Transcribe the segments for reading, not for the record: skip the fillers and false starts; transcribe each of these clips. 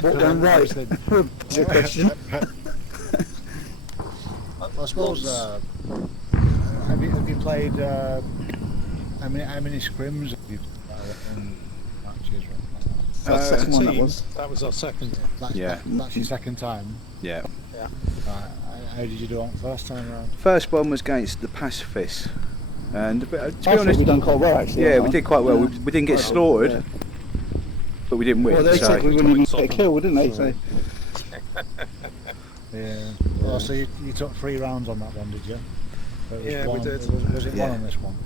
What went right? That's your question. I suppose. Have you played? How many scrims have you in matches? That's the second one that was. That was our second. That's your second time. Yeah. Yeah. Right. How did you do it first time around? First one was against the pacifists, and to be honest, we done quite well actually. yeah, we did quite well. We didn't get slaughtered, but we didn't win. Well, they said we wouldn't even get a kill, didn't they? So. Yeah. Oh, so you took 3 rounds on that one, did you? Yeah, we did. Was it one on this one?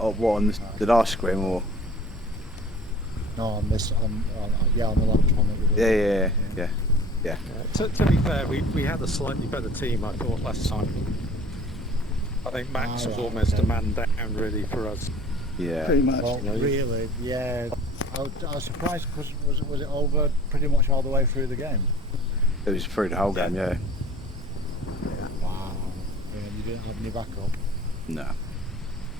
Oh, what on the last scrim or? No, on this. On the last one. That we did. Yeah. To be fair, we had a slightly better team, I thought, last time. I think Max was almost a man down, really, for us. Yeah. Pretty much. Well, really, yeah. I was surprised because was it over pretty much all the way through the game? It was through the whole game, yeah. Wow. Yeah, you didn't have any backup? No.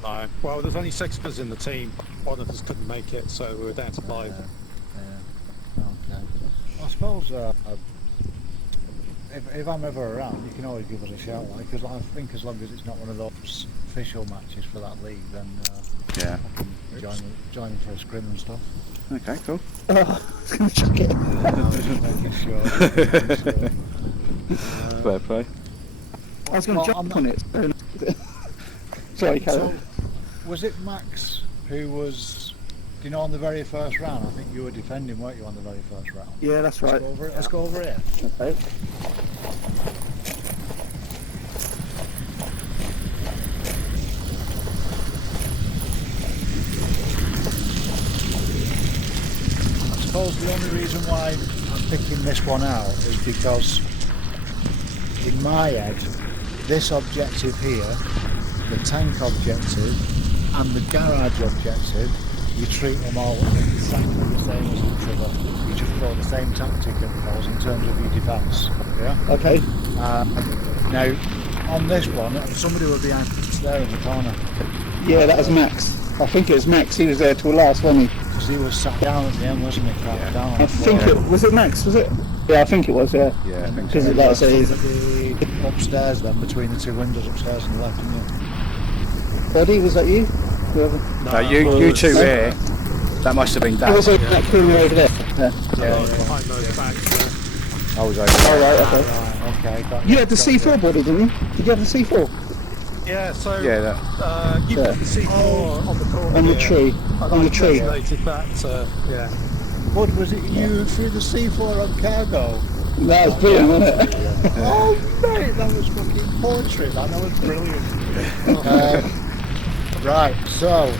No. Well, there's only 6 of us in the team. One of us couldn't make it, so we were down to 5. Yeah. Okay. I suppose if I'm ever around, you can always give us a shout, like, because I think as long as it's not one of those official matches for that league, then Yeah. I can join for a scrim and stuff. Okay, cool. Oh, I was going to chuck it. I was just making sure. Fair play. I was going to jump on it. Sorry, Carol. So, was it Max who was, you know, on the very first round? I think you were defending, weren't you, on the very first round? Yeah, that's right. Let's go over it. Okay. I suppose the only reason why I'm picking this one out is because in my head, this objective here, the tank objective and the garage objective, you treat them all exactly the same as each other. You just throw the same tactic at those in terms of your defence. Yeah. Okay. Now, on this one, somebody will be there in the corner. Yeah, that was Max. I think it was Max. He was there till last, wasn't he? Because he was sat down at the end, wasn't he? Crouched down. I think it was it Max. Was it? Yeah, I think it was. Yeah. Yeah, I think Because so. like I say, The upstairs then, between the 2 windows upstairs and the left, didn't you? Buddy, was that you? Whoever. No, you two here. That must have been It Dan. was that crew over there. Yeah. Behind those bags. I was over Oh there. right. Okay. Okay. Got You had the C4 body, didn't you? Did you have the C4? Yeah, so Yeah, that. you put the C4 on the corner. On the tree. On the tree. Detonated that, yeah. Bud, was it you who threw the C4 on cargo? That was brilliant, wasn't it? Oh mate, that was fucking poetry. That was brilliant. Right, so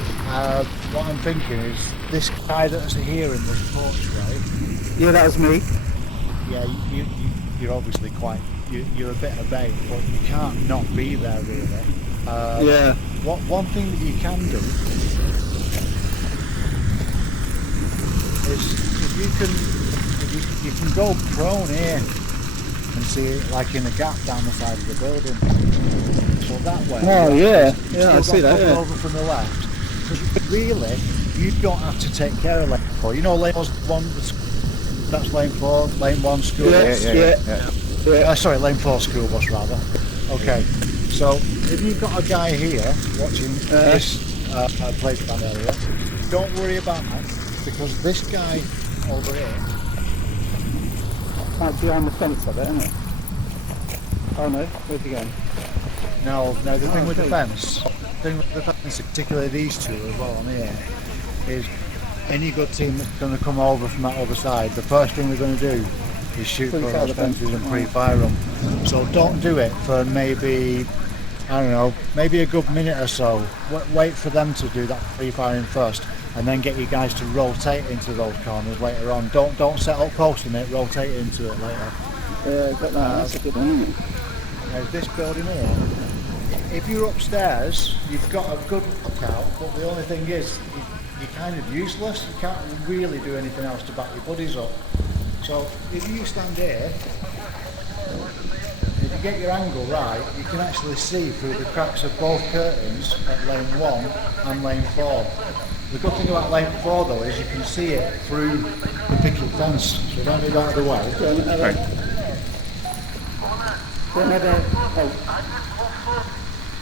what I'm thinking is this guy that's here in this porch, right? Yeah, that was me. Yeah, you're obviously you're a bit of bait, but you can't not be there really. Yeah. One thing that you can do is if you can go prone here and see it like in a gap down the side of the building. So that way. Oh yeah, you yeah, I still see got that. cover Yeah. over from the left. Because really, you don't have to take care of lane 4. You know lane 1, that's lane 4, lane 1 school bus. Yeah. Sorry, lane 4 school bus rather. Okay, so if you've got a guy here watching this playground area, don't worry about that, because this guy over here. That's behind the fence, I bet, isn't it? Oh no, where's he going? No, the thing with the fence, particularly these two as well on here, is any good team that's going to come over from that other side, the first thing they're going to do is shoot for those fences and pre-fire them. So don't do it for maybe, I don't know, maybe a good minute or so. Wait for them to do that pre-firing first, and then get you guys to rotate into those corners later on. Don't set up posting it, rotate into it later. Yeah, got that. That's a good one, isn't it? Now this building here, if you're upstairs, you've got a good lookout, but the only thing is, you're kind of useless. You can't really do anything else to back your buddies up. So if you stand here, if you get your angle right, you can actually see through the cracks of both curtains at lane 1 and lane 4. The good thing about lane 4 though is you can see it through the picket fence. So don't move out of the way.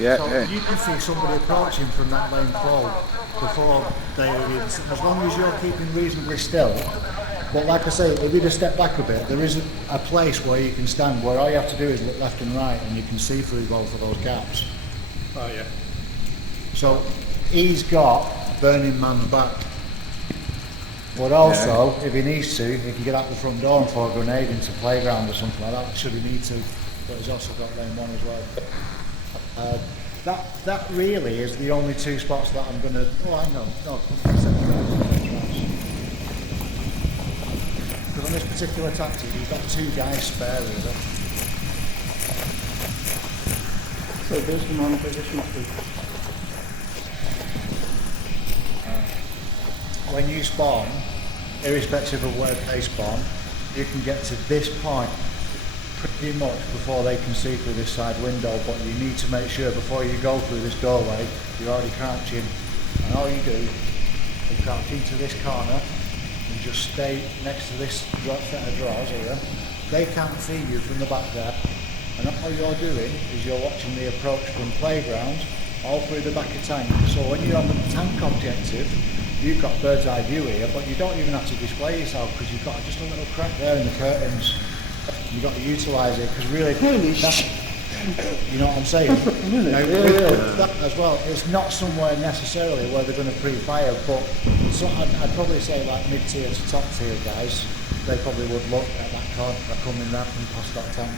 Yeah, So yeah. you can see somebody approaching from that lane 4 before they even, as long as you're keeping reasonably still. But like I say, if you just step back a bit, there is a place where you can stand where all you have to do is look left and right and you can see through both of those gaps. Oh yeah. So he's got Burning Man's back. But also, if he needs to, he can get out the front door and throw a grenade into playground or something like that, should he need to. But he's also got lane 1 as well. That really is the only 2 spots that I'm going to... Oh, I know. No, 100%. Because on this particular tactic, you've got 2 guys spare with it. So position 1, position 2. When you spawn, irrespective of where they spawn, you can get to this point pretty much before they can see through this side window, but you need to make sure before you go through this doorway, you're already crouching. And all you do is crouch into this corner and just stay next to this set of drawers here. They can't see you from the back there. And all you're doing is you're watching the approach from playground all through the back of tank. So when you're on the tank objective, you've got bird's eye view here, but you don't even have to display yourself because you've got just a little crack there in the curtains. You've got to utilise it because really, you know what I'm saying? Now, with that as well, it's not somewhere necessarily where they're going to pre-fire, but so I'd probably say like mid-tier to top-tier guys, they probably would look at that corner coming round and past that tank.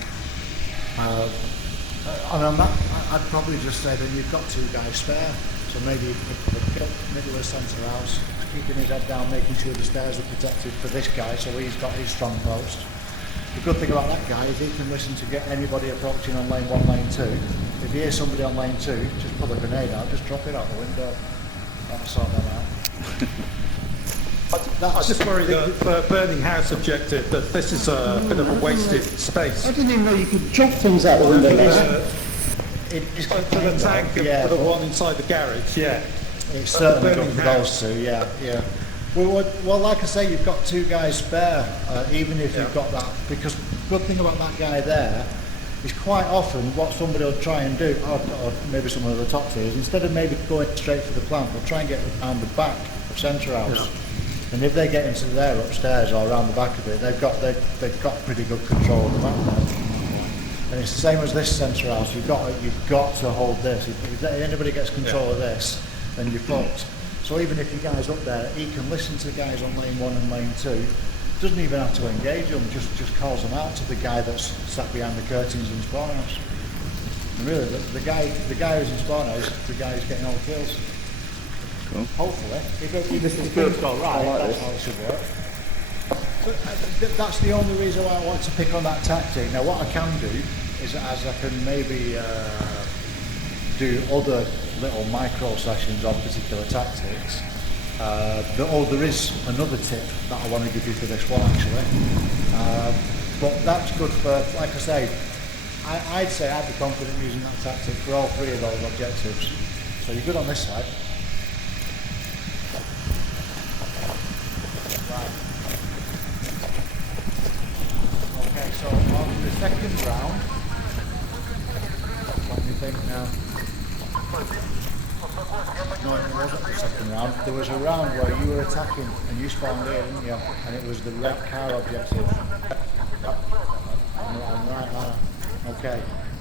And on that, I'd probably just say that you've got 2 guys spare. So maybe the middle of the centre house, keeping his head down, making sure the stairs are protected for this guy, so he's got his strong post. The good thing about that guy is he can listen to get anybody approaching on lane 1, lane 2. If you hear somebody on lane 2, just pull a grenade out, just drop it out the window. That'll sort them out. I just worry that for Burning House objective that this is a bit of a wasted space. I didn't even know you could drop things out the window. It's For the tank and for the one inside the garage, yeah. It's certainly Burning good for House. those 2, yeah. Well, like I say, you've got 2 guys spare, even if you've got that, because the good thing about that guy there is quite often what somebody will try and do, or maybe some of the top tiers, instead of maybe going straight for the plant, they'll try and get around the back of Centre House. Yeah. And if they get into there upstairs or around the back of it, they've got pretty good control of the map there. And it's the same as this Centre House, you've got to hold this. If anybody gets control of this, then you're fucked. So even if your guy's up there, he can listen to the guys on lane 1 and lane 2, doesn't even have to engage them, just calls them out to the guy that's sat behind the curtains in spawn house. And really, the guy who's in spawn house, the guy who's getting all the kills. Cool. Hopefully, if things go right, that's how it should work. But that's the only reason why I want to pick on that tactic. Now what I can do is as I can maybe do other little micro sessions on particular tactics. There is another tip that I want to give you for this one actually. But that's good for, like I say, I'd say I'd be confident using that tactic for all 3 of those objectives. So you're good on this side. Right. Okay, so on the second round, let me think now. No, it wasn't the second round. There was a round where you were attacking and you spawned here, didn't you? And it was the red car objective. I'm right. Okay.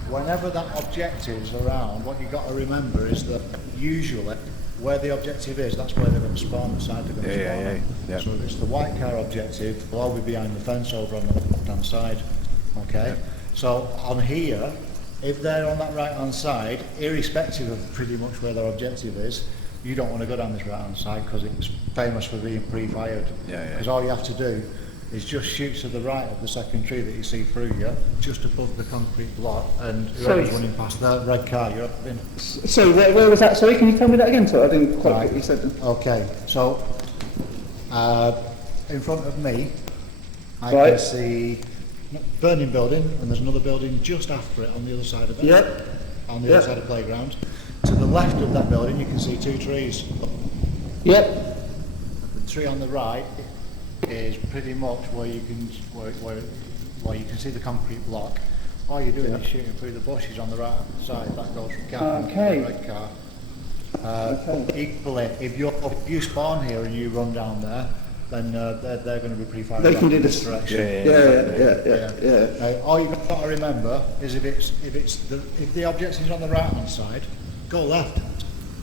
Whenever that objective's around, what you've got to remember is that usually where the objective is, that's where they're going to spawn, the side they're going to spawn. Yeah. So if it's the white car objective, they'll all be behind the fence over on the left-hand side. Okay? Yeah. So on here, if they're on that right-hand side, irrespective of pretty much where their objective is, you don't want to go down this right-hand side because it's famous for being pre-fired. Because all you have to do is just shoot to the right of the second tree that you see through you, just above the concrete block, and whoever's running past that red car, you're up in. So where was that? Sorry, can you tell me that again? So I didn't quite get what you said. Okay, so in front of me, I can see burning building, and there's another building just after it on the other side of it. Yep. On the other side of the playground. To the left of that building, you can see 2 trees. Yep. The tree on the right is pretty much where you can where you can see the concrete block. All you're doing is shooting through the bushes on the right hand side. That goes from car to the red car. Equally, if you spawn here and you run down there, then they're going to be pre-fired. They can do this this direction. Yeah. Now, all you've got to remember is if the object is on the right hand side, go left,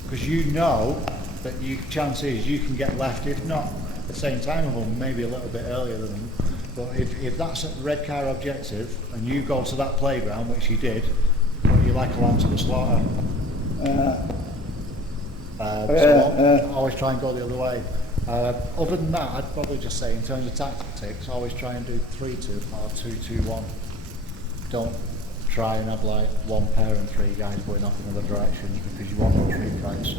because you know that chance is you can get left, if not at the same time of them, maybe a little bit earlier than them. But if that's a red car objective and you go to that playground, which you did, you like along to the slaughter. So always try and go the other way. Other than that, I'd probably just say in terms of tactics, always try and do 3-2 or 2-2-1. Don't try and have like one pair and three guys going off in other directions, because you want those reflex.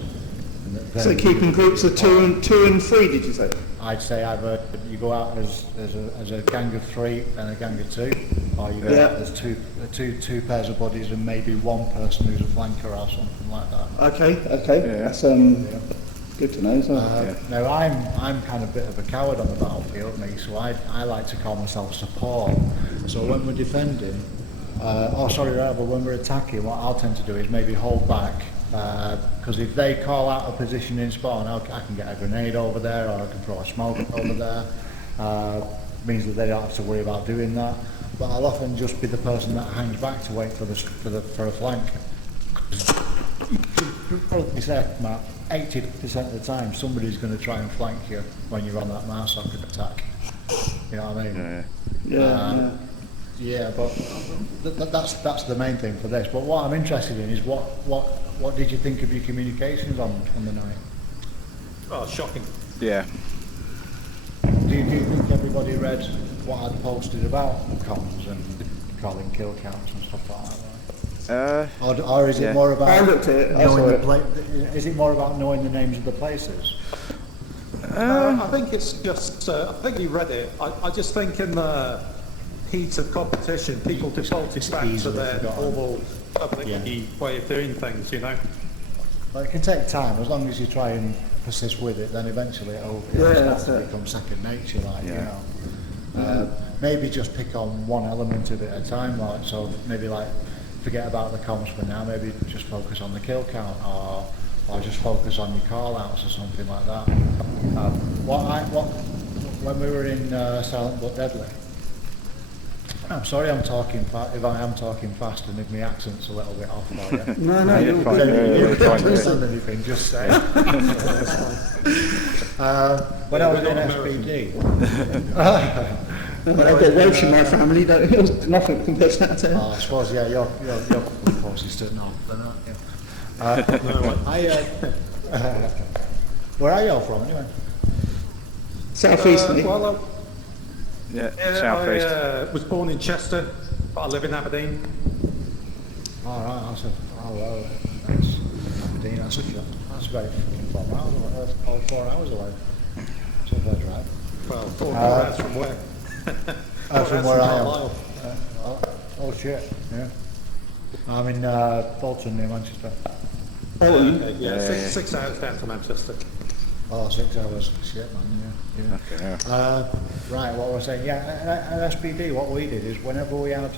So keeping groups of two and three, did you say? I'd say either you go out as a gang of three and a gang of two, or you go out as two pairs of buddies and maybe one person who's a flanker or something like that. Okay. Yeah. That's good to know. Now I'm kind of a bit of a coward on the battlefield, me, so I like to call myself support. So when we're defending, when we're attacking, what I'll tend to do is maybe hold back. Because if they call out a position in spawn, I can get a grenade over there, or I can throw a smoke over there. Means that they don't have to worry about doing that. But I'll often just be the person that hangs back to wait for a flank. You probably said, Matt, 80% of the time somebody's going to try and flank you when you're on that mouse socket attack. You know what I mean? Yeah, but that's the main thing for this. But what I'm interested in is what did you think of your communications on the night? Oh, shocking. Yeah. Do you think everybody read what I'd posted about comms and calling kill counts and stuff like that? Or is it more about I looked at it. Is it more about knowing the names of the places? I think it's just. I think you read it. I just think in the heat of competition, people defaulted back to their normal public way of doing things, you know. Well, it can take time, as long as you try and persist with it, then eventually it'll start to become second nature, maybe just pick on one element of it at a time, like, so maybe like forget about the comms for now, maybe just focus on the kill count, or just focus on your call outs or something like that. When we were in Silent But Deadly, I'm sorry I'm talking if I am talking fast and if my accent's a little bit off for you. No, you're fine. You don't understand anything, just say. When I was in SPD... I get Welsh in my family, it was nothing compared to that. I suppose, you're closest to north, then, aren't you? Where are you all from, anyway? South East, South East. I was born in Chester, but I live in Aberdeen. All right, that's Aberdeen. That's about 4 miles away. That's 4 hours away. So if I drive. Well, 4 hours from where? From where I am. Oh shit! Yeah. I'm in Bolton near Manchester. Okay, 6 hours down to Manchester. Oh, 6 hours. Shit, man. Yeah. Right, what was I saying? At SPD, what we did is whenever we had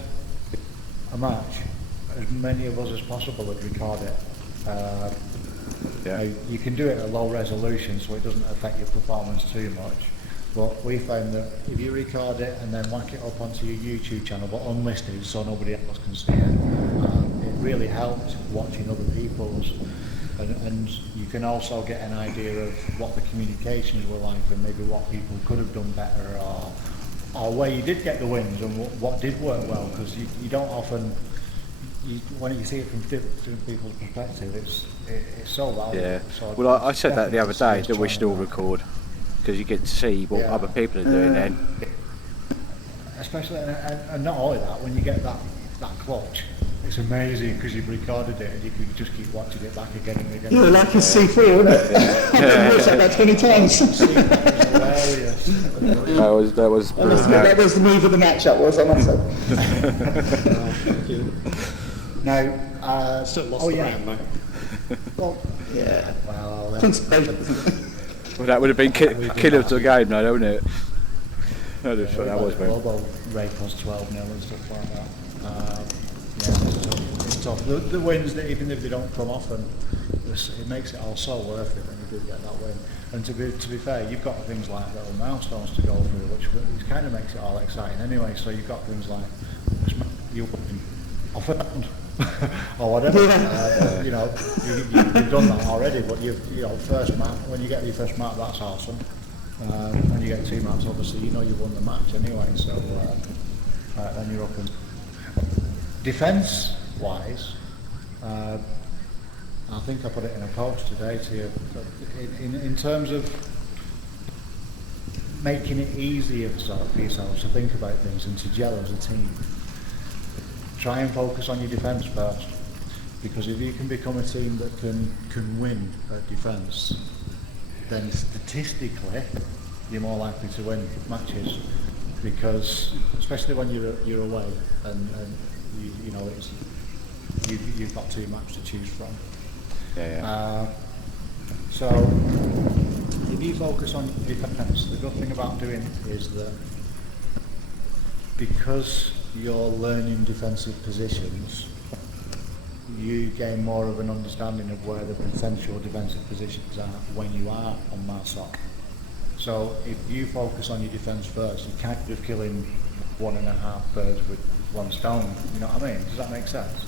a match, as many of us as possible would record it. Now, you can do it at low resolution, so it doesn't affect your performance too much. But we found that if you record it and then whack it up onto your YouTube channel, but unlisted, so nobody else can see it, it really helps watching other people's. And you can also get an idea of what the communications were like and maybe what people could have done better, or where you did get the wins and what did work well, because you don't often, when you see it from different people's perspective, it's so valuable. Yeah. So well, I said that the other day, that we should all record, because you get to see what other people are doing then. Especially, and not only that, when you get that clutch, it's amazing because you've recorded it and you can just keep watching it back again and again. Yeah, like a C4, isn't it? I've watched that about 20 times. Hilarious. That was that was the move of the match, that was, I must say. Now, Still lost the round, though. Well, Yeah. well, Concentration. Well, that would have been killer to the game, though, wouldn't it? I just thought that was weird. Elbow rake us 12-0 and stuff like that. Yeah, it's tough. The wins, that even if they don't come often, it makes it all so worth it when you do get that win. And to be fair, you've got things like little milestones to go through, which kind of makes it all exciting anyway. So you've got things like you off and on or whatever. You know, you've done that already, but first map, when you get your first map, that's awesome. When you get 2 maps, obviously you know you've won the match anyway. So then you're up and defence wise. I think I put it in a post today to you. In terms of making it easier for yourselves to think about things and to gel as a team, try and focus on your defence first. Because if you can become a team that can win at defence, then statistically you're more likely to win matches. Because especially when you're away and you know you've got 2 maps to choose from. So if you focus on defence, the good thing about doing it is that because you're learning defensive positions, you gain more of an understanding of where the potential defensive positions are when you are on Marsop. So if you focus on your defence first, you're kind of killing 1.5 birds with 1 stone. You know what I mean? Does that make sense?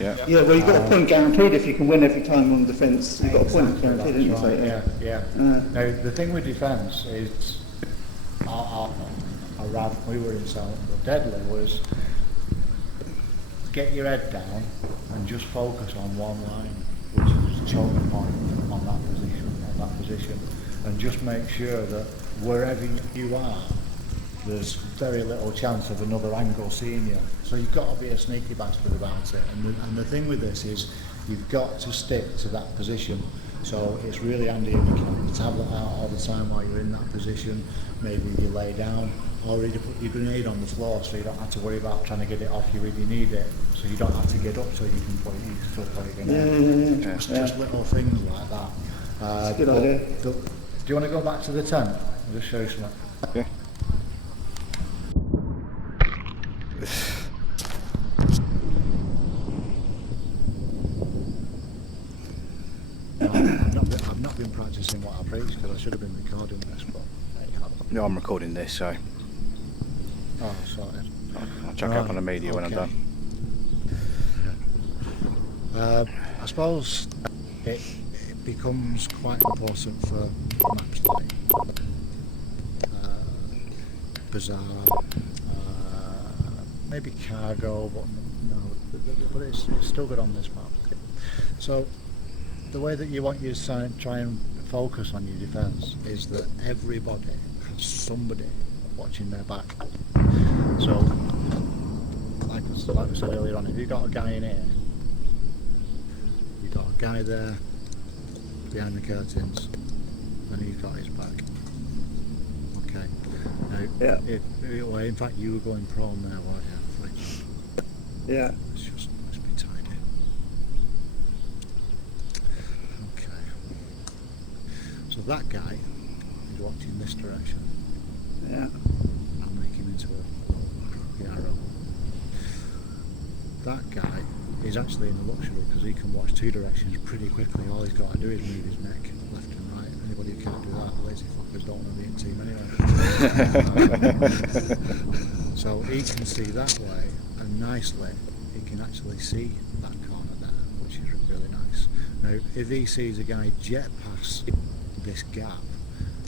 Yeah, well, you've got a point guaranteed if you can win every time on defence. You've got a point guaranteed, haven't you? Right. Yeah. Now, the thing with defence is, rather we were in South, but deadly was get your head down and just focus on one line, which is the choking point on that position, and just make sure that wherever you are, there's very little chance of another angle seeing you. So you've got to be a sneaky bastard about it. And the thing with this is you've got to stick to that position. So it's really handy if you can have the tablet out all the time while you're in that position. Maybe you lay down, or you put your grenade on the floor so you don't have to worry about trying to get it off you if you need it. So you don't have to get up so you can still play a grenade. Just little things like that. That's a good idea. Do you want to go back to the tent? I'll just show you something. Yeah. I've not been practicing what I preach because I should have been recording this, but No, I'm recording this, so oh, sorted. I'll chuck up on the media when I'm done. I suppose it becomes quite important for maps like Bazaar, maybe Cargo, but it's still good on this map. So the way that you want you to try and focus on your defence is that everybody has somebody watching their back. So like we said earlier on, if you've got a guy in here, you've got a guy there behind the curtains, and he's got his back. Okay. Now, in fact, you were going prone there, weren't you? Yeah. Let's be tidy. Okay. So that guy is watching this direction. Yeah. I'll make him into a little arrow. That guy is actually in a luxury because he can watch 2 directions pretty quickly. All he's got to do is move his neck left and right. Anybody who can't do that, lazy fuckers don't want to be in team anyway. So he can see that way, and nicely he can actually see that corner there, which is really nice. Now if he sees a guy jet past this gap,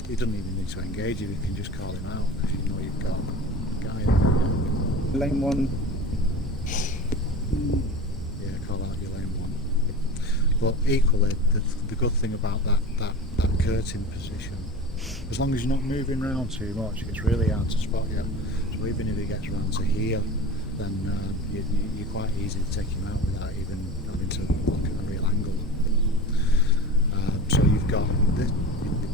he doesn't even need to engage him, he can just call him out if you know you've got a guy there. Lane 1. Call out your lane 1. But equally, the good thing about that curtain position, as long as you're not moving around too much, it's really hard to spot you. So even if he gets around to here, then you're quite easy to take him out without even having to look at a real angle. So you've got the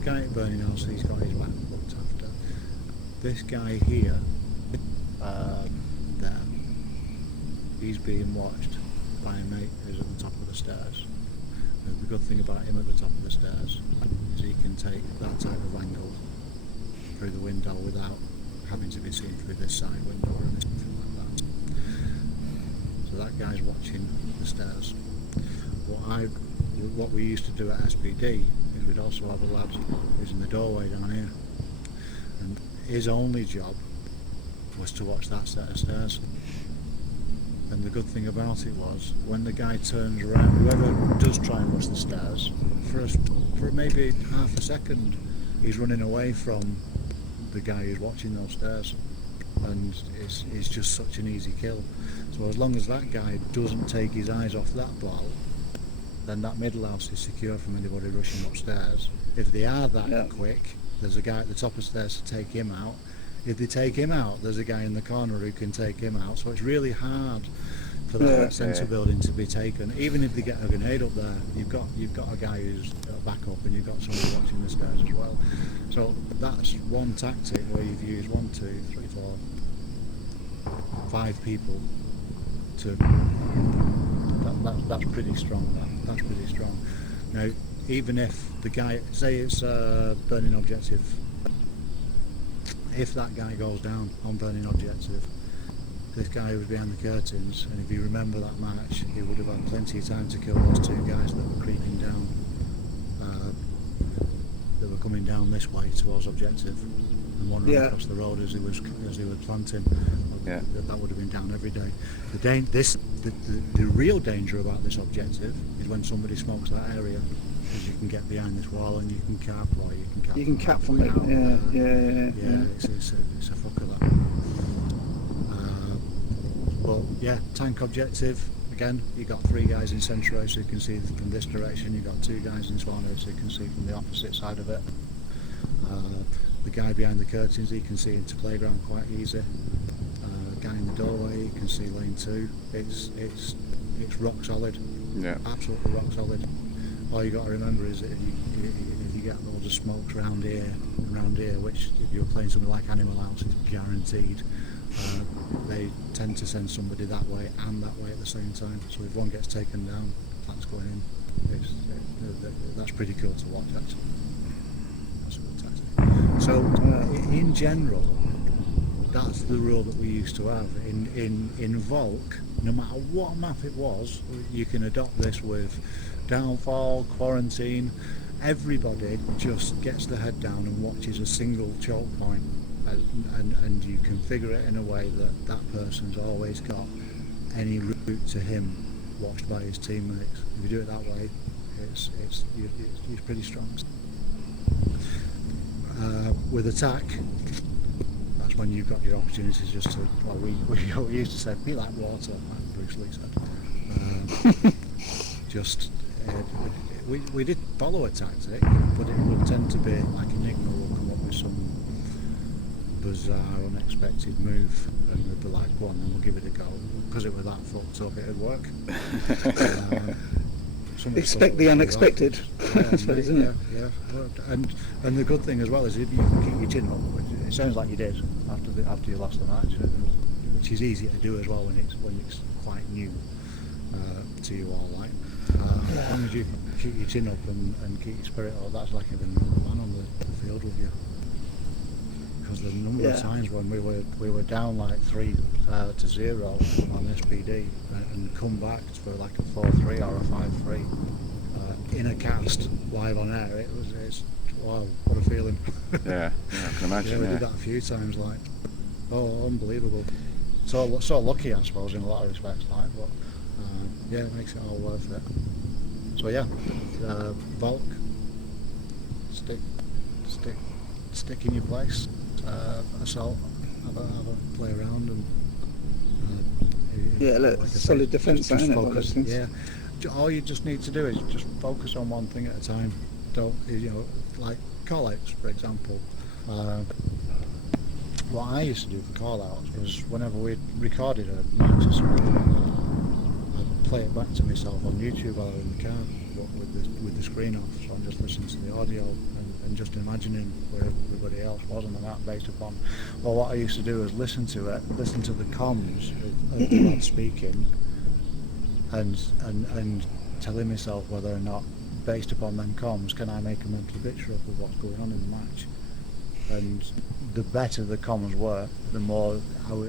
guy at Burning House, he's got his back looked after. This guy here, there, he's being watched by a mate who's at the top of the stairs. And the good thing about him at the top of the stairs is he can take that type of angle through the window without having to be seen through this side window or anything like that. So that guy's watching the stairs. What we used to do at SPD is we'd also have a lad who's in the doorway down here, and his only job was to watch that set of stairs. And the good thing about it was, when the guy turns around, whoever does try and watch the stairs, for maybe half a second, he's running away from the guy who's watching those stairs, and it's just such an easy kill. So as long as that guy doesn't take his eyes off that blow, then that middle house is secure from anybody rushing upstairs. If they are that quick, there's a guy at the top of the stairs to take him out. If they take him out, there's a guy in the corner who can take him out. So it's really hard for that centre building to be taken. Even if they get a grenade up there, you've got a guy who's back up, and you've got somebody watching the stairs as well. So that's one tactic where you've used 1, 2, 3, 4, 5 people to. That's pretty strong. That's pretty strong. Now, even if the guy, say it's burning objective, if that guy goes down on burning objective, this guy was behind the curtains, and if you remember that match, he would have had plenty of time to kill those 2 guys that were creeping down, that were coming down this way towards objective, and one ran across the road as he was planting. That would have been down every day. The real danger about this objective is when somebody smokes that area, because you can get behind this wall and you can cap, or you can cap from it. It's a fucker that. But yeah, tank objective. Again, you got 3 guys in centre house who can see from this direction. You got 2 guys in spawn house who can see from the opposite side of it. The guy behind the curtains, he can see into playground quite easy. Guy in the doorway, you can see lane 2. It's rock solid. Yeah. Absolutely rock solid. All you got to remember is that if you get loads of smokes around here, which if you're playing something like Animal House is guaranteed, they tend to send somebody that way and that way at the same time. So if one gets taken down, that's going in. That's pretty cool to watch, actually. That's a good tactic. So in general, that's the rule that we used to have. In Volk, no matter what map it was, you can adopt this with Downfall, Quarantine. Everybody just gets their head down and watches a single choke point, and you configure it in a way that that person's always got any route to him watched by his teammates. If you do it that way, it's pretty strong. With attack, that's when you've got your opportunities just to, well, we used to say, be like water, like Bruce Lee said. We did follow a tactic, but it would tend to be like Enigma will come up with some bizarre, unexpected move, and we'd be like, go on, then we'll give it a go. Because it was that fucked up, it'd work. Expect the unexpected, I suppose, isn't it? Yeah. And the good thing as well is if you can keep your chin up, which it sounds like you did after you lost the match, which is easy to do as well when it's quite new to you all, like. As long as you keep your chin up and keep your spirit up, that's like having another man on the field with you. Because the number of times when we were down like 3-0 on SPD and come back for like a 4-3 or a 5-3 in a cast live on air, it's wow, what a feeling. Yeah, I can imagine. We did that a few times, like, oh, unbelievable. So lucky, I suppose, in a lot of respects, like, but yeah, it makes it all worth it. So yeah, Volk, stick in your place. Assault, have a play around, and like solid defence, isn't it? Focus, all you just need to do is just focus on one thing at a time. Don't, like call-outs, for example. What I used to do for call-outs was whenever we recorded a match or something, I'd play it back to myself on YouTube while I was in the car, but with the screen off, so I'm just listening to the audio and just imagining where everybody else was on the map based upon. Well, what I used to do is listen to the comms of the lad speaking, and telling myself whether or not, based upon them comms, can I make a mental picture of what's going on in the match. and the better the comms were, the more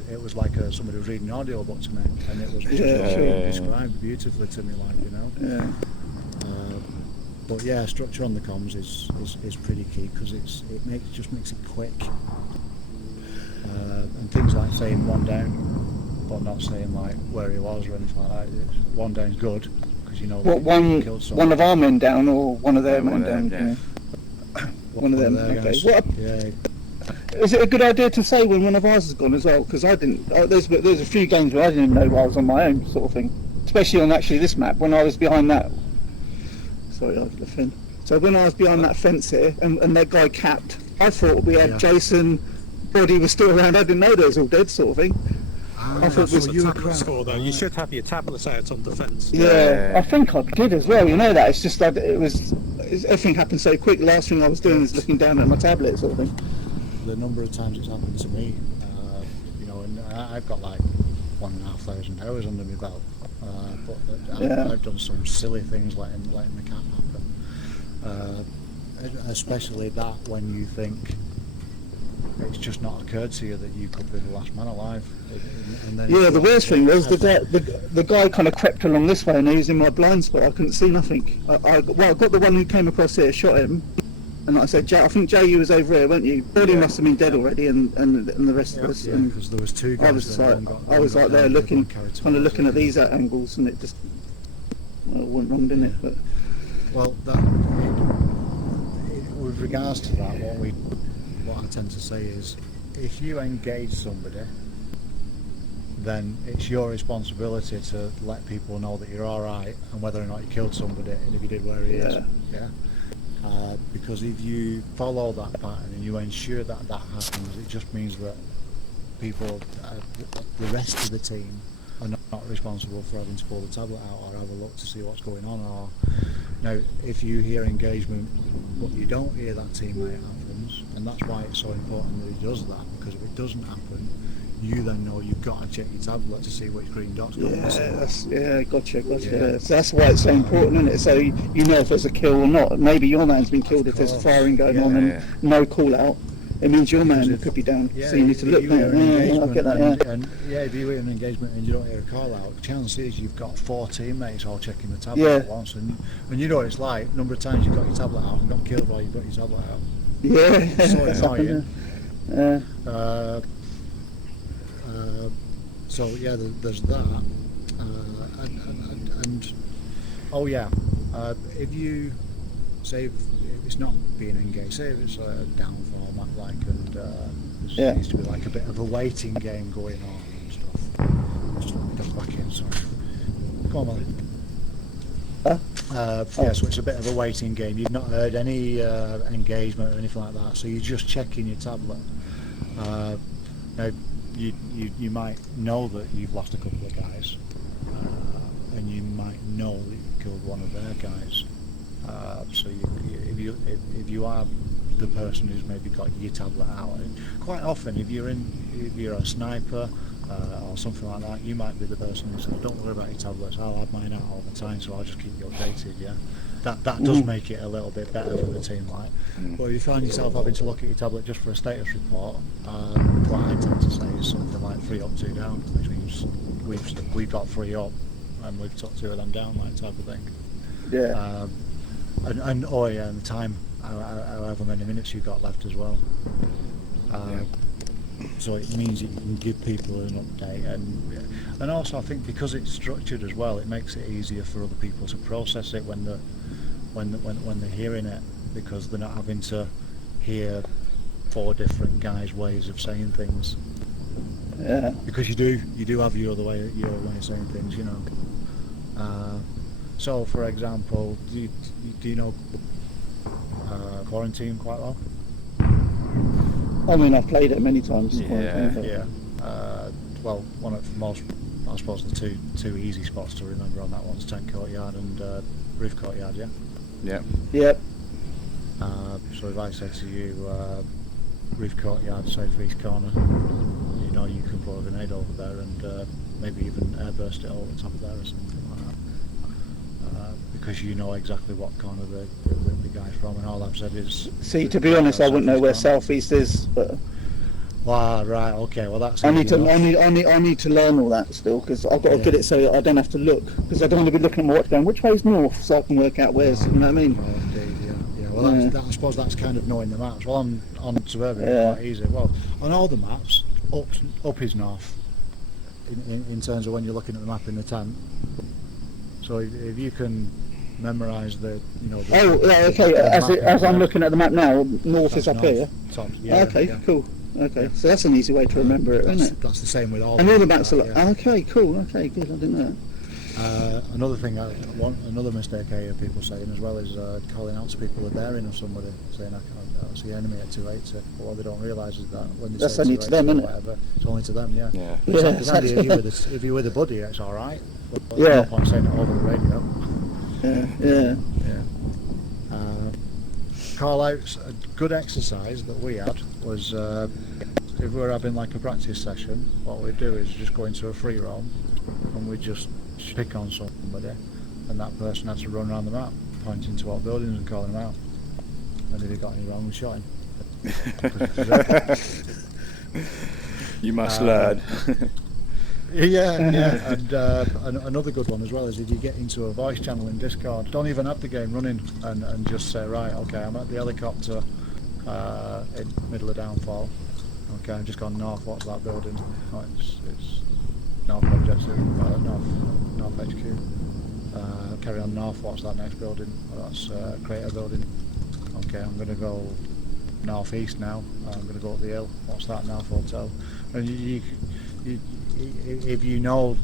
it was like somebody was reading an audio book to me, and it was just described beautifully to me, like, you know. Yeah. But yeah, structure on the comms is pretty key, because it just makes it quick. And things like saying one down, but not saying like where he was or anything like that. One down's good, because you know you killed someone. One of our men down, or one of their men down? Yeah. One of them. Okay. Yeah. Is it a good idea to say when one of ours has gone as well? Because I didn't. There's a few games where I didn't even know I was on my own, sort of thing. Especially on actually this map, when I was behind that. Sorry, I was the fin. So when I was behind that fence here, and that guy capped, I thought we had Jason. Body was still around. I didn't know they was all dead, sort of thing. I thought it was a tablet score, though. You should have your tablets out on defence. Yeah, I think I did as well. You know that. It's just that everything happened so quick. The last thing I was doing was looking down at my tablet, sort of thing. The number of times it's happened to me, you know, and I've got like 1,500 hours under my belt, but I've done some silly things letting the cap happen, especially that when you think it's just not occurred to you that you could be the last man alive. And then the worst thing was the guy kind of crept along this way, and he was in my blind spot. I couldn't see nothing. I got the one who came across here, shot him. And like I said, I think Jay, you was over here, weren't you? Body must have been dead already, and the rest of us. Yeah, because there was two guys. I was like there looking, kind of looking at these angles, and it just went wrong, didn't it? But well, with regards to that, what I tend to say is, if you engage somebody, then it's your responsibility to let people know that you're all right, and whether or not you killed somebody, and if you did, where he is. Yeah. Because if you follow that pattern and you ensure that happens, it just means that people, the rest of the team, are not responsible for having to pull the tablet out or have a look to see what's going on. Or now, if you hear engagement but you don't hear that teammate happens, and that's why it's so important that he does that, because if it doesn't happen, you then know you've got to check your tablet to see which green dot's going missing. Gotcha. Yeah. So that's why it's so important, isn't it? So you know if there's a kill or not. Maybe your man's been killed if there's firing going on and no call out. It means your man could be down. So you need to look there. I get that. And if you hear an engagement and you don't hear a call out, chances is you've got 4 teammates all checking the tablet at once, and you know what it's like. Number of times you've got your tablet out and got killed while you've got your tablet out. Yeah. So annoying. So yeah, there's that, and if you say if it's not being engaged, say if it's a downfall map like, and there needs to be like a bit of a waiting game going on and stuff. Just let me go back in. Sorry. Go on, Molly. So it's a bit of a waiting game. You've not heard any engagement or anything like that, so you're just checking your tablet. Now, you might know that you've lost a couple of guys, and you might know that you killed one of their guys. So if you are the person who's maybe got your tablet out, and quite often if you're a sniper or something like that, you might be the person who says, "Don't worry about your tablets. I'll have mine out all the time, so I'll just keep you updated." Yeah. That does make it a little bit better for the team, like. But if you find yourself having to look at your tablet just for a status report, what I tend to say is something like 3 up, 2 down, which means we've got 3 up and we've took 2 of them down, like, type of thing. Yeah. And the time, however many minutes you've got left as well. So it means that you can give people an update, and also I think because it's structured as well, it makes it easier for other people to process it when they're hearing it, because they're not having to hear 4 different guys' ways of saying things. Yeah. Because you do have your way of saying things, you know. So for example, do you know Quarantine quite well? I mean, I've played it many times. Well, one of most, I suppose, the two easy spots to remember on that one's Tent Courtyard and Roof Courtyard, yeah? Yeah. Yep. So if I said to you, Roof Courtyard, south east corner, you know you can put a grenade over there and maybe even airburst it over the top of there or something like that. because you know exactly what corner the guy's from, and all I've said is... See, to be honest, I wouldn't know where southeast is, but... Wow, right, okay, well that's... I need to learn all that still, because I've got to get it so that I don't have to look, because I don't want to be looking at my watch going, which way's north, so I can work out where's, you know what I mean? Oh, indeed, yeah. Well, I suppose that's kind of knowing the maps. Well, on Suburban, it's quite easy. Well, on all the maps, up is north, in terms of when you're looking at the map in the tent. So if you can memorise the... As I'm looking at the map now, north is up here. Top, cool. Okay, so that's an easy way to remember it, isn't it? That's the same with all. And all the maps are like, okay, cool, okay, good, I didn't know that. Another thing, another mistake I hear people saying as well is calling out to people a bearing of somebody, saying I see the enemy at 280. But what they don't realise is that when they that's say only to them, isn't it? whatever, it's only to them, yeah. If you're with a buddy, it's all right. But there's no point saying it over the radio. Yeah. Call outs, a good exercise that we had was if we were having like a practice session, what we'd do is just go into a free roam and we'd just pick on somebody, and that person had to run around the map pointing to what buildings and calling them out, and if he got any wrong we shot him. You must learn. And another good one as well is if you get into a voice channel in Discord, don't even have the game running, and just say, right, okay, I'm at the helicopter in middle of downfall. Okay, I've just gone north. What's that building? Oh, it's north objective, north HQ. Carry on north. What's that next building? Oh, that's crater building. Okay, I'm going to go northeast now. I'm going to go up the hill. What's that? North hotel. And you if you know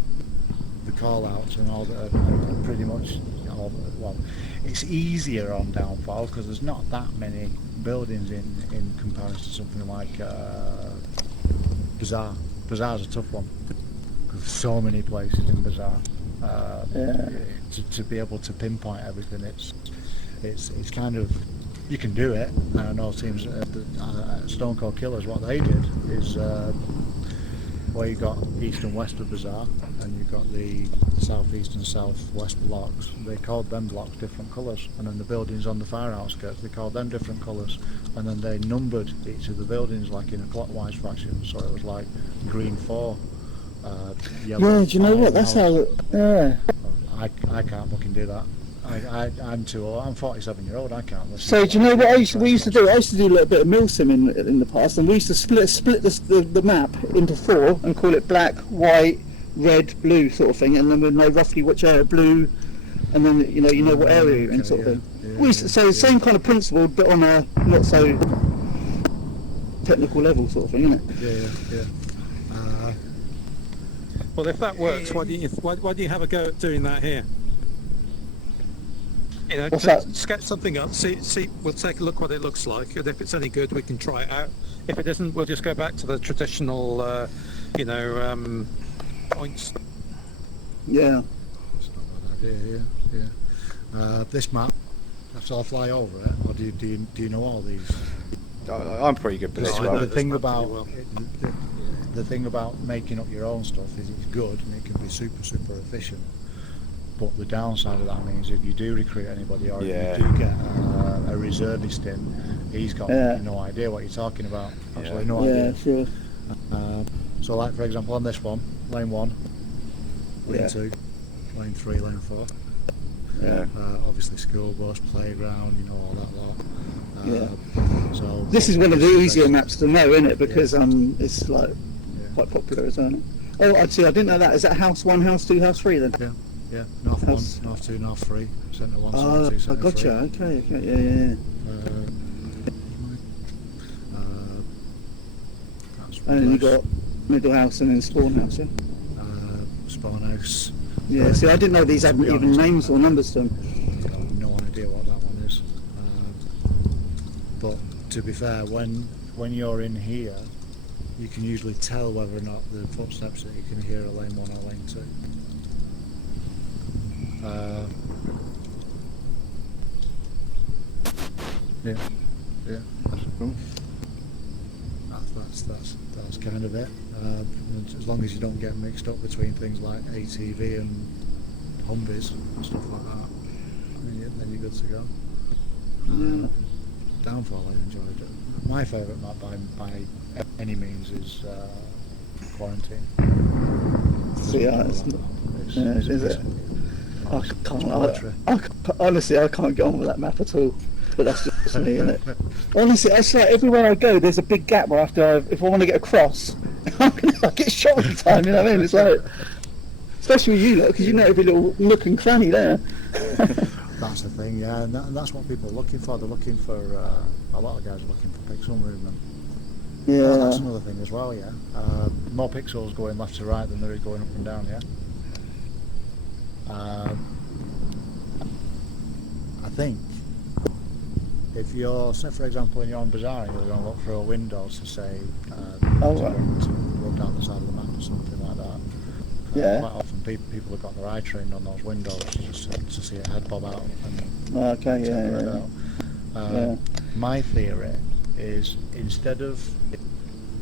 the call outs and all that, pretty much all, well, it's easier on downfall because there's not that many buildings in comparison to something like Bazaar. Bazaar's a tough one because there's so many places in Bazaar. To be able to pinpoint everything, it's kind of, you can do it. And I know teams Stone Cold Killers, what they did is where you got east and west of Bazaar, and you've got the southeast and southwest blocks. They called them blocks different colours, and then the buildings on the far outskirts, they called them different colours, and then they numbered each of the buildings like in a clockwise fashion. So it was like green 4, yellow. Yeah, do you know what? That's how. Yeah. I can't fucking do that. I'm too old. I'm 47-year-old. I can't listen. So do you know what we used to do? I used to do a little bit of milsim in the past, and we used to split the map into 4 and call it black, white, red, blue sort of thing, and then we'd know roughly which area blue, and then you know what area you're in sort of thing. We used to, so the same kind of principle, but on a not so technical level sort of thing, isn't it? Yeah. Well, if that works, why do you have a go at doing that here? You know, sketch something up, see, we'll take a look what it looks like, and if it's any good, we can try it out. If it isn't, we'll just go back to the traditional, points. Yeah. That's not a bad idea, yeah. This map, after I fly over it, or do you know all these? I'm pretty good for this one. The thing about making up your own stuff is it's good and it can be super efficient. But the downside of that means if you do recruit anybody, or if you do get a reservist in, he's got no idea what you're talking about. Absolutely no idea. Yeah, sure. So like for example on this one, lane 1, lane 2, lane 3, lane 4. Yeah. Obviously school bus, playground, all that lot. So this is one of the easier maps to know, isn't it? Because it's like quite popular, isn't it? Oh, actually, I didn't know that. Is that house 1, house 2, house 3 then? Yeah, north 1, north 2, north 3, centre 1, centre 2, centre 3. I gotcha. Okay, yeah. And then you got middle house and then spawn house, yeah. Spawn house. Yeah. See, I didn't know these had even names or numbers to them. I've got no idea what that one is. But to be fair, when you're in here, you can usually tell whether or not the footsteps that you can hear are lane 1 or lane 2. Yeah. That's kind of it. As long as you don't get mixed up between things like ATV and Humvees and stuff like that. then you're good to go. Downfall I enjoyed. My favourite map by any means is Quarantine. See, it's is it? I poetry. Honestly, I can't get on with that map at all. But that's just me, isn't it? Honestly, it's like everywhere I go, there's a big gap where if I want to get across, I get shot all the time. You know what I mean? It's like, especially with you lot, because you know every little nook and cranny there. That's the thing, yeah, and that's what people are looking for. They're looking for a lot of guys are looking for pixel movement. Yeah. Well, that's another thing as well, yeah. More pixels going left to right than there is going up and down, yeah. I think if you're, say for example, when you're on Bazaar and you're going to look for a window to say to run down the side of the map or something like that, quite often people have got their eye trained on those windows just to see a head bob out. My theory is instead of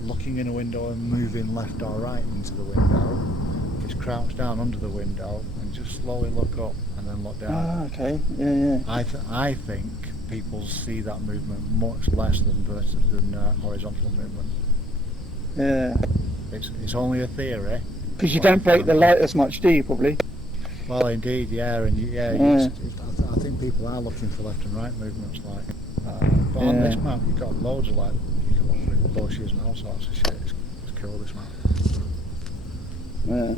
looking in a window and moving left or right into the window, just crouch down under the window and just slowly look up and then look down. I think people see that movement much less than horizontal movement. Yeah. It's only a theory. Because you don't break the light as much, do you? Probably. Well, indeed, yeah, and I think people are looking for left and right movements, like. But on this map, you've got loads of like, you can look through bushes and all sorts of shit. It's cool, this map. Yeah.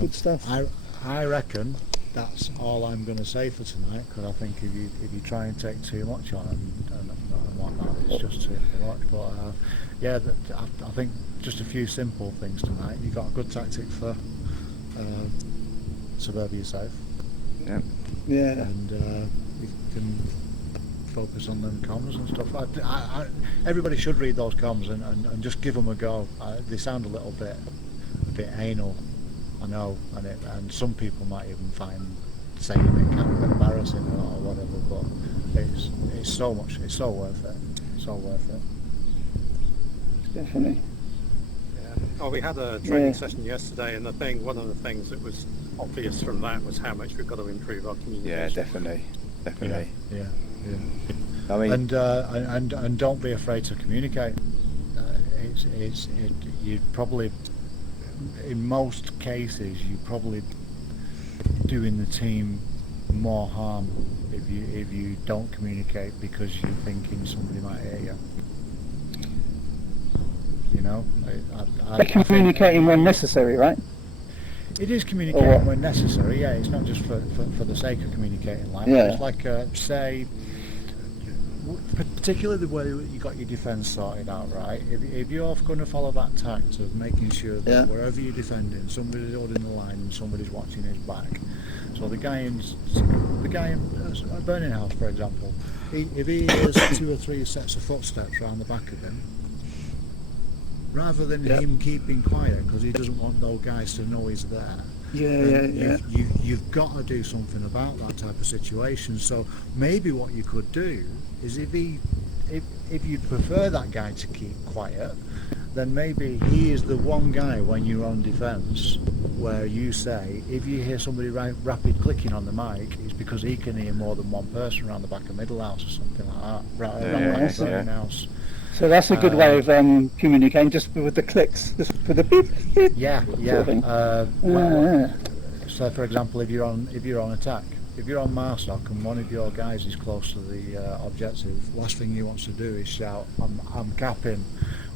Good stuff. I reckon that's all I'm going to say for tonight, because I think if you try and take too much on and whatnot, it's just too much. But I think just a few simple things tonight. You've got a good tactic for suburbia safe. Yeah. And you can focus on them comms and stuff. Everybody should read those comms and just give them a go. They sound a bit anal, I know, and some people might even find saying it kind of embarrassing or whatever. But it's so worth it. So worth it. Definitely. Yeah. Oh, we had a training session yesterday, and one of the things that was obvious from that was how much we've got to improve our communication. Yeah, definitely. Yeah. I mean, and don't be afraid to communicate. You probably, in most cases, you probably doing the team more harm if you don't communicate because you're thinking somebody might hear you. You know, communicating when necessary, right? It is communicating when necessary. Yeah, it's not just for the sake of communicating. It's like say, particularly the way you got your defence sorted out, right? If you're going to follow that tact of making sure that wherever you're defending, somebody's holding the line and somebody's watching his back. So the guy in a burning house, for example, if he hears 2 or 3 sets of footsteps around the back of him, rather than him keeping quiet because he doesn't want those guys to know he's there. You've got to do something about that type of situation. So maybe what you could do is if you prefer that guy to keep quiet, then maybe he is the one guy when you're on defence where you say, if you hear somebody rapid clicking on the mic, it's because he can hear more than one person around the back of middle house or something like that. Around house. So that's a good way of communicating, just with the clicks, just for the beep. Sort of thing. So, for example, if you're on attack, if you're on Marstock and one of your guys is close to the objective, last thing you want to do is shout, "I'm capping."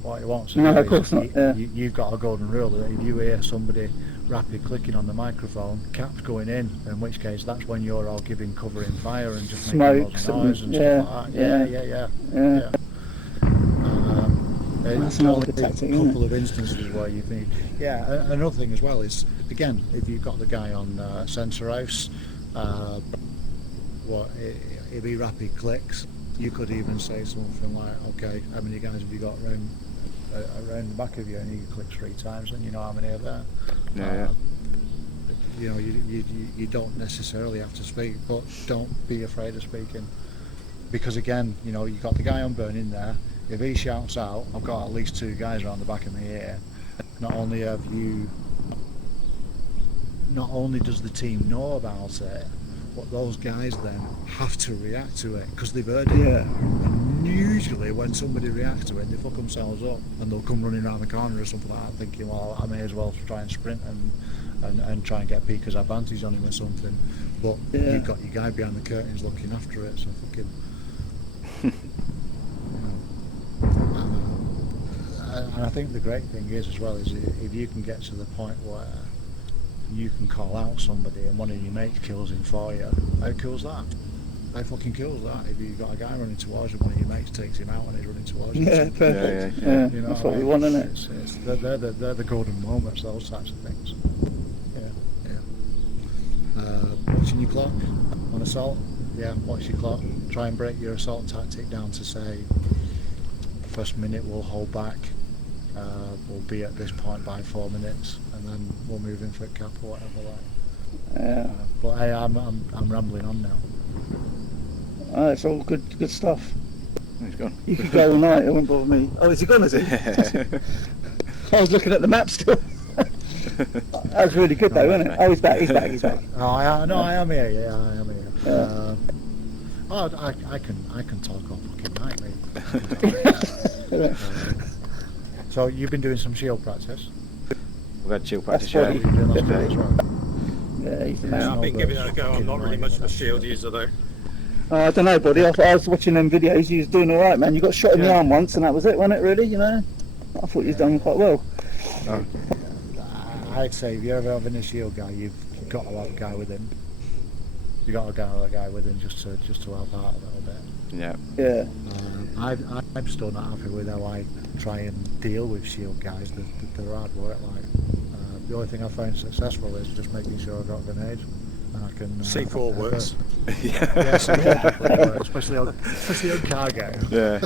What he wants to do of course not. You've got a golden rule that if you hear somebody rapid clicking on the microphone, cap's going in which case that's when you're all giving covering fire and just making loads of noise and stuff like that. Yeah. There's only a couple of instances where you think, another thing as well is, again, if you've got the guy on sensor house, if he rapid clicks, you could even say something like, okay, how many guys have you got around the back of you, and you click 3 times and you know how many are there. You know, you don't necessarily have to speak, but don't be afraid of speaking, because again, you know, you've got the guy on burning there. If he shouts out, I've got at least 2 guys around the back of me here, not only does the team know about it, but those guys then have to react to it because they've heard it. Yeah. And usually when somebody reacts to it, they fuck themselves up and they'll come running around the corner or something like that, thinking, well, I may as well try and sprint and try and get Pika's advantage on him or something. But you've got your guy behind the curtains looking after it, so fucking. And I think the great thing is as well is if you can get to the point where you can call out somebody and one of your mates kills him for you, how cool's that? How fucking cool's that? If you've got a guy running towards you, one of your mates takes him out when he's running towards you. Yeah, perfect. Yeah. You know, that's what we want, isn't it? They're the golden moments, those types of things. Watching your clock on assault, watch your clock. Try and break your assault tactic down to say, first minute we'll hold back, we'll be at this point by 4 minutes, and then we'll move in for a cap or whatever. But hey, I'm rambling on now. Oh, it's all good stuff. He's gone. You could go all night, it won't bother me. Oh, is he gone, is he? I was looking at the map still. That was really good though, wasn't it? Oh, he's back. Oh, I am here. Yeah, I am here. Yeah. I can talk all fucking night, mate. So you've been doing some shield practice? We've had shield practice, That's You've been doing that Yeah. as well? Yeah, he's the Yeah, man. I've been giving it a go. I'm not really much of a shield user though. I don't know, buddy. I was watching them videos. You was doing all right, man. You got shot in the arm once, and that was it, wasn't it? Really, you know. I thought you'd done quite well. Oh. I'd say if you're ever having a shield guy, you've got to have a guy with him. You got to have a guy with him just to help out a little bit. Yeah. Yeah. I'm still not happy with how I try and deal with shield guys. They're hard work. Like the only thing I find successful is just making sure I've got grenades and I can. C4 works. Yeah, C4 definitely works, especially on cargo. Yeah.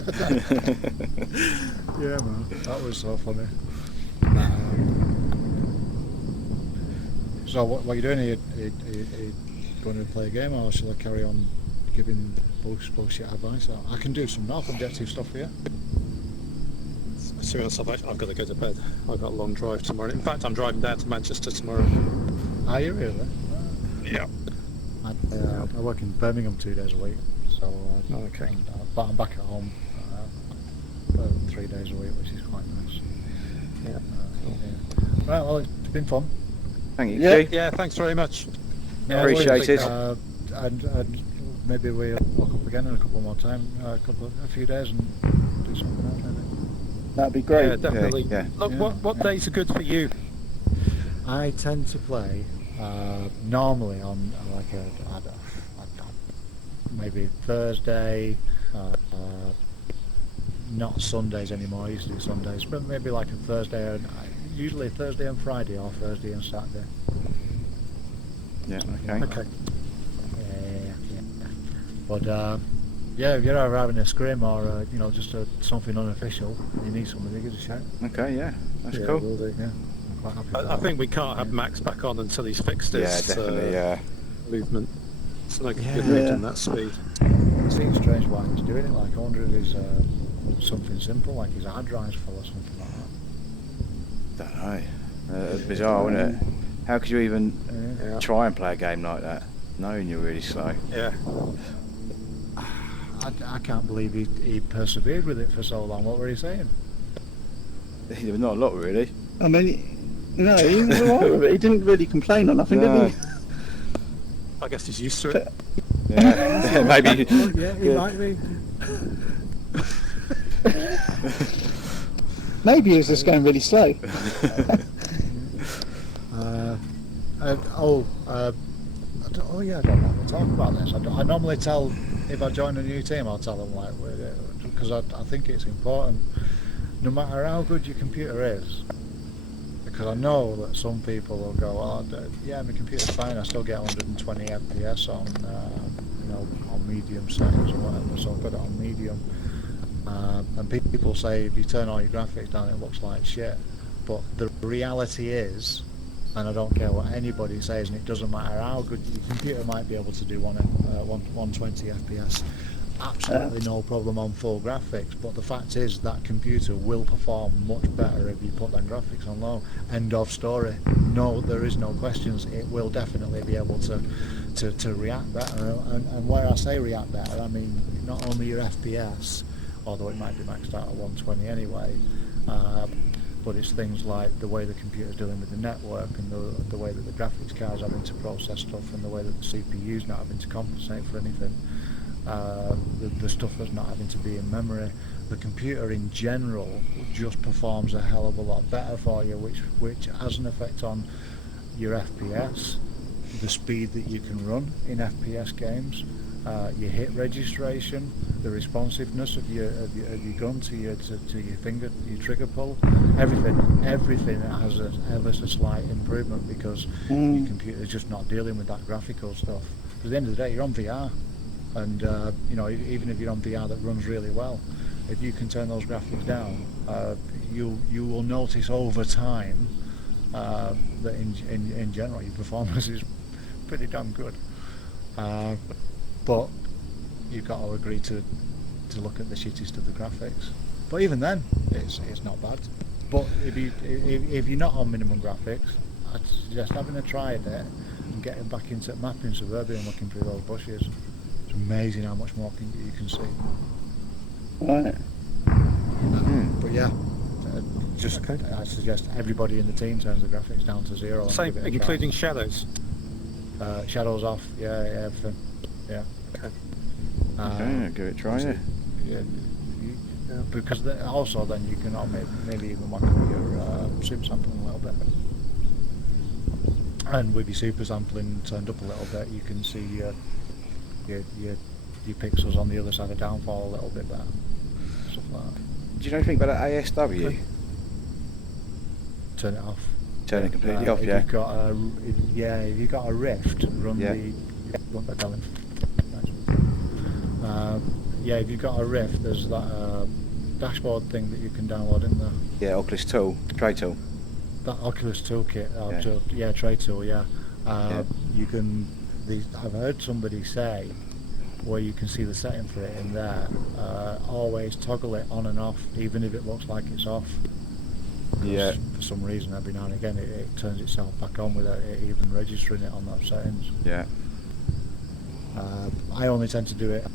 Yeah, man, that was so funny. So what are you doing? Are you going to play a game, or shall I carry on giving bullshit advice? I can do some non-objective stuff for you. To be honest, I've got to go to bed. I've got a long drive tomorrow. In fact, I'm driving down to Manchester tomorrow. Are you really? Yeah. I work in Birmingham 2 days a week, so Okay. but I'm back at home 3 days a week, which is quite nice. Yeah. Right, well, it's been fun. Thank you. Yeah. Yeah, thanks very much. Yeah, Appreciate it. And maybe we'll lock up again in a couple more time, a few days, and do something else maybe. That'd be great. Yeah, definitely. Yeah. Look, Yeah. what days are good for you? I tend to play normally on like maybe Thursday, not Sundays anymore. I used to do Sundays, but maybe like a Thursday, usually Thursday and Friday, or Thursday and Saturday. Yeah. Okay. Okay. Yeah. But if you're ever having a scrim or just something unofficial, and you need somebody, give us a shout. Okay. Yeah. That's Yeah, cool. will do. Yeah, I'm quite happy. I think we can't have Max back on until he's fixed Yeah. his Definitely. Yeah. movement. It's no good Yeah. moving that speed. It seems strange why he's doing it. Like I wonder if he's something simple, like his hard drive's full or something like that. Don't know. It's bizarre, isn't it? How could you even Yeah. try and play a game like that, knowing you're really slow? Yeah. I can't believe he persevered with it for so long. What were you saying? There was not a lot, really. I mean, no, he was alright with it. He didn't really complain or nothing, No. did he? I guess he's used to it. Yeah. Maybe. Yeah, he might be. Maybe he was just going really slow. I don't normally talk about this. I normally tell, if I join a new team, I'll tell them because I think it's important, no matter how good your computer is, because I know that some people will go, oh, yeah, my computer's fine, I still get 120 FPS on medium settings or whatever, so I've got it on medium. And people say if you turn all your graphics down, it looks like shit. But the reality is, and I don't care what anybody says, and it doesn't matter how good your computer might be able to do 120 FPS. absolutely no problem on full graphics, but the fact is that computer will perform much better if you put them graphics on low. End of story. No, there is no questions. It will definitely be able to react better, and where I say react better, I mean not only your FPS, although it might be maxed out at 120 anyway, but it's things like the way the computer's dealing with the network, and the way that the graphics card's having to process stuff, and the way that the CPU's not having to compensate for anything, the stuff that's not having to be in memory. The computer in general just performs a hell of a lot better for you, which has an effect on your FPS, the speed that you can run in FPS games, your hit registration, the responsiveness of your gun to your finger, your trigger pull, everything has a ever so slight improvement because your computer's just not dealing with that graphical stuff. Because at the end of the day, you're on VR, and you know, even if you're on VR that runs really well, if you can turn those graphics down, you will notice over time that in general your performance is pretty damn good. But you've got to agree to look at the shittiest of the graphics. But even then, it's not bad. But if you're not on minimum graphics, I'd suggest having a try at it and getting back into mapping Suburbia and looking through those bushes. It's amazing how much more you can see. Right. But yeah, I suggest everybody in the team turns the graphics down to 0. Same, including shadows. Shadows off, yeah, everything. Yeah. Okay, I'll give it a try. Yeah. Because also then you can maybe even whack up your super sampling a little bit. And with your super sampling turned up a little bit, you can see your pixels on the other side of downfall a little bit better. Stuff like that. Do you know anything about that ASW? Turn it off. Turn it completely off, if yeah. If you've got a Rift, run the if you've got a Rift, there's that dashboard thing that you can download in there. Yeah, Oculus tool, tray tool. That Oculus toolkit, tray tool, yeah. You can. I've heard somebody say where you can see the setting for it in there. Always toggle it on and off, even if it looks like it's off. Yeah. For some reason, every now and again, it turns itself back on without it even registering it on those settings. Yeah. I only tend to do it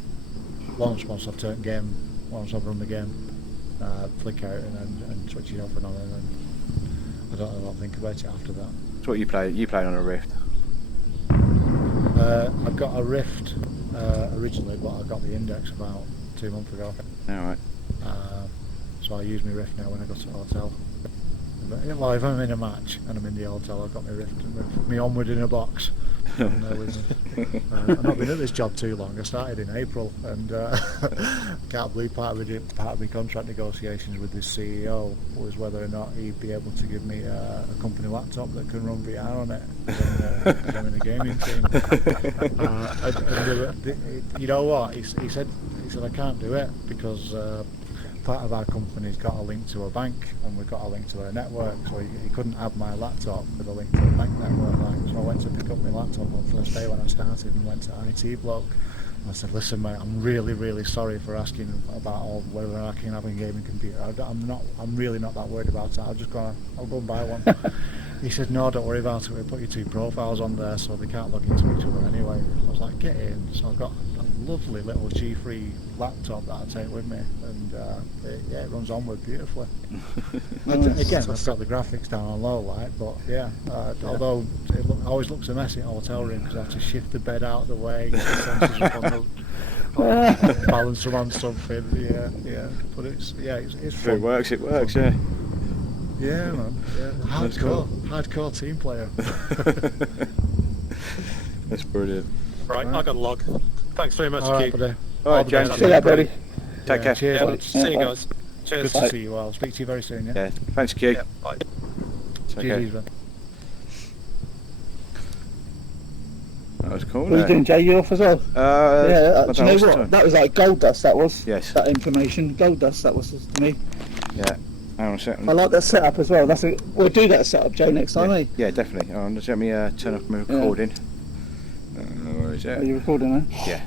once I've run the game, flick out and switch it off and on, and then I don't think about it after that. So what you playing on a Rift? I've got a Rift originally, but I got the Index about 2 months ago. Alright. So I use my Rift now when I go to the hotel. Well, if I'm in a match and I'm in the hotel, I've got my Rift and my Onward in a box. I've not been at this job too long. I started in April, and can't believe part of my contract negotiations with this CEO was whether or not he'd be able to give me a company laptop that can run VR on it. Because I'm in a gaming team. You know what? He said I can't do it because part of our company's got a link to a bank, and we've got a link to a network, so he couldn't have my laptop with a link to a bank network. So I went to pick up my laptop on the first day when I started and went to IT bloke. I said, listen mate, I'm really, really sorry for asking about whether I can have a gaming computer. I'm really not that worried about it. I'll go and buy one. He said, no, don't worry about it. We'll put your 2 profiles on there so they can't log into each other anyway. I was like, get in. So I've got a lovely little G3 laptop that I take with me, and it runs Onward beautifully. Again, I've got the graphics down on low light, but although it always looks a mess in a hotel room because I have to shift the bed out of the way, get the sensors up on the balance them on something. But it's fun. If it works, yeah. Yeah, man. Yeah. Hardcore team player. That's brilliant. Right, I got a log. Thanks very much, Qqqq. Alright, James. See that, buddy. Take care. Cheers. Yeah, see you guys. Cheers. Good to see you all. Speak to you very soon, yeah? Yeah. Thanks, Qqqq. Yeah, bye. Take care. Cheers, man. That was cool. What are you doing, Jay? You off as well? Do you know what? That was like gold dust, that was. Yes. That information. Gold dust, that was to me. Yeah. Hang on a second. I like that setup as well. We'll do that setup, Joe, next time, eh? Yeah, definitely. Just let me turn off my recording. Where is it? Are you recording, eh? Yeah.